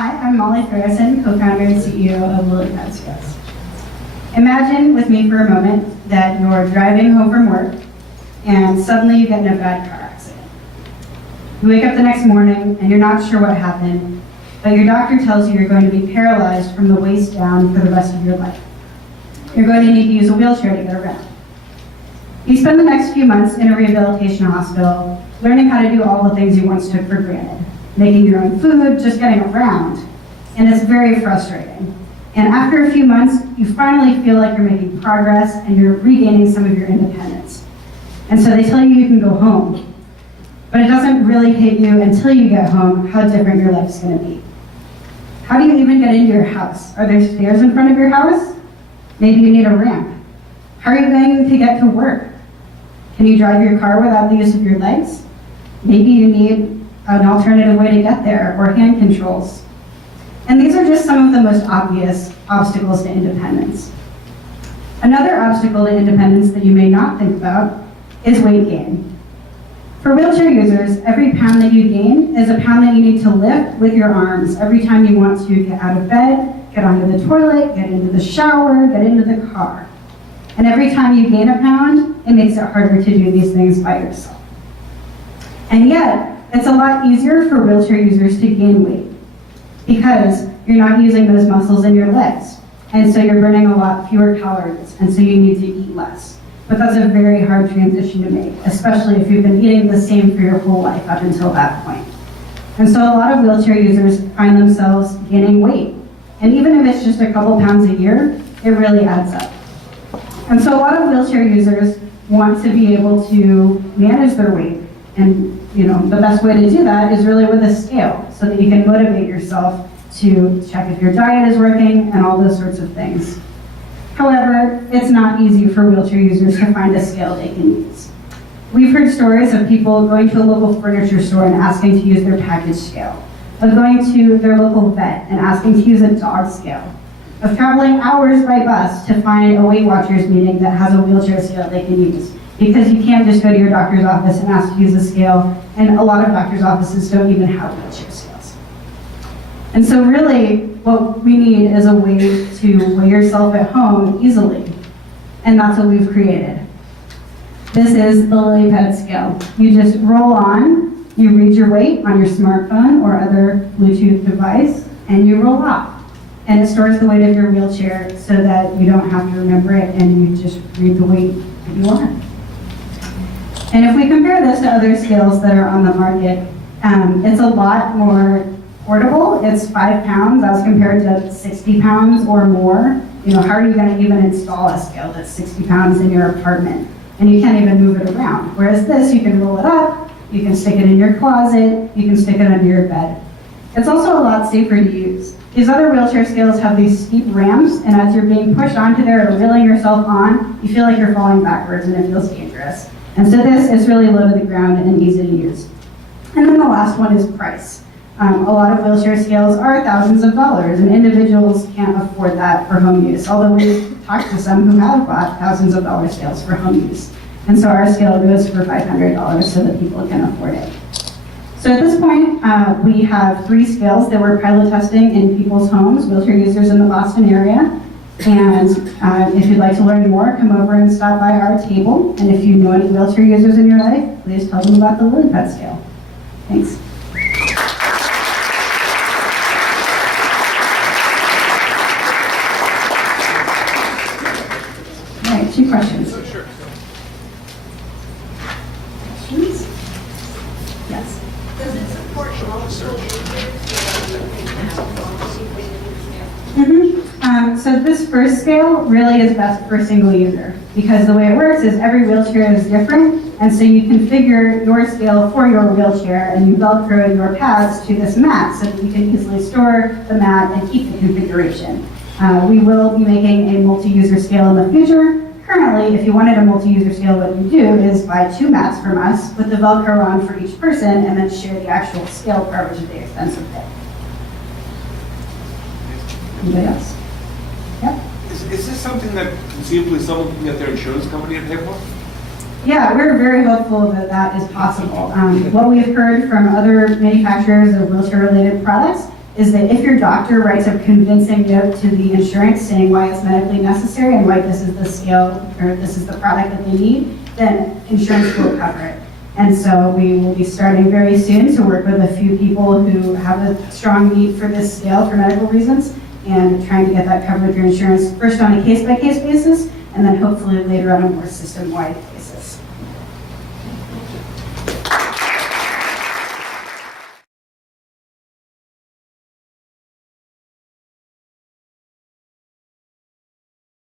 Hi, I'm Molly Ferguson, co-founder and CEO of Lilypad Scales. Imagine with me for a moment that you're driving home from work and suddenly you get in a bad car accident. You wake up the next morning and you're not sure what happened, but your doctor tells you you're going to be paralyzed from the waist down for the rest of your life. You're going to need to use a wheelchair to get around. You spend the next few months in a rehabilitation hospital learning how to do all the things you once took for granted. Making your own food, just getting around. And it's very frustrating. And after a few months, you finally feel like you're making progress and you're regaining some of your independence. And so they tell you can go home. But it doesn't really hit you until you get home how different your life's gonna be. How do you even get into your house? Are there stairs in front of your house? Maybe you need a ramp. How are you going to get to work? Can you drive your car without the use of your legs? Maybe you need an alternative way to get there, or hand controls. And these are just some of the most obvious obstacles to independence. Another obstacle to independence that you may not think about is weight gain. For wheelchair users, every pound that you gain is a pound that you need to lift with your arms every time you want to get out of bed, get onto the toilet, get into the shower, get into the car. And every time you gain a pound, it makes it harder to do these things by yourself. And yet, it's a lot easier for wheelchair users to gain weight because you're not using those muscles in your legs. And so you're burning a lot fewer calories, and so you need to eat less. But that's a very hard transition to make, especially if you've been eating the same for your whole life up until that point. And so a lot of wheelchair users find themselves gaining weight. And even if it's just a couple pounds a year, it really adds up. And so a lot of wheelchair users want to be able to manage their weight. And the best way to do that is really with a scale so that you can motivate yourself to check if your diet is working and all those sorts of things. However, it's not easy for wheelchair users to find a scale they can use. We've heard stories of people going to a local furniture store and asking to use their package scale, of going to their local vet and asking to use a dog scale, of traveling hours by bus to find a Weight Watchers meeting that has a wheelchair scale they can use. Because you can't just go to your doctor's office and ask to use a scale, and a lot of doctor's offices don't even have wheelchair scales. And so really, what we need is a way to weigh yourself at home easily, and that's what we've created. This is the Lilypad scale. You just roll on, you read your weight on your smartphone or other Bluetooth device, and you roll off. And it stores the weight of your wheelchair so that you don't have to remember it, and you just read the weight that you want. And if we compare this to other scales that are on the market, it's a lot more portable. It's 5 pounds as compared to 60 pounds or more. How are you going to even install a scale that's 60 pounds in your apartment? And you can't even move it around. Whereas this, you can roll it up, you can stick it in your closet, you can stick it under your bed. It's also a lot safer to use. These other wheelchair scales have these steep ramps, and as you're being pushed onto there or wheeling yourself on, you feel like you're falling backwards and it feels dangerous. And so this is really low to the ground and easy to use. And then the last one is price. A lot of wheelchair scales are thousands of dollars, and individuals can't afford that for home use, although we've talked to some who have bought thousands of dollar scales for home use. And so our scale goes for $500 so that people can afford it. So at this point, we have 3 scales that we're pilot testing in people's homes, wheelchair users in the Boston area. And if you'd like to learn more, come over and stop by our table. And if you know any wheelchair users in your life, please tell them about the Lilypad scale. Thanks. All right, 2 questions. Sure. Questions? Yes. Does it support multiple users? So this first scale really is best for a single user because the way it works is every wheelchair is different, and so you configure your scale for your wheelchair and you Velcro your pads to this mat so that you can easily store the mat and keep the configuration. We will be making a multi-user scale in the future. Currently, if you wanted a multi-user scale, what you do is buy 2 mats from us with the Velcro on for each person and then share the actual scale part, which is the expensive bit. Anybody else? Yep. Is this something that conceivably someone can get their insurance company to pay for? Yeah, we're very hopeful that that is possible. What we've heard from other manufacturers of wheelchair-related products is that if your doctor writes a convincing note to the insurance saying why it's medically necessary and why this is the scale or this is the product that they need, then insurance will cover it. And so we will be starting very soon to work with a few people who have a strong need for this scale for medical reasons and trying to get that covered through insurance, first on a case-by-case basis, and then hopefully later on a more system-wide basis.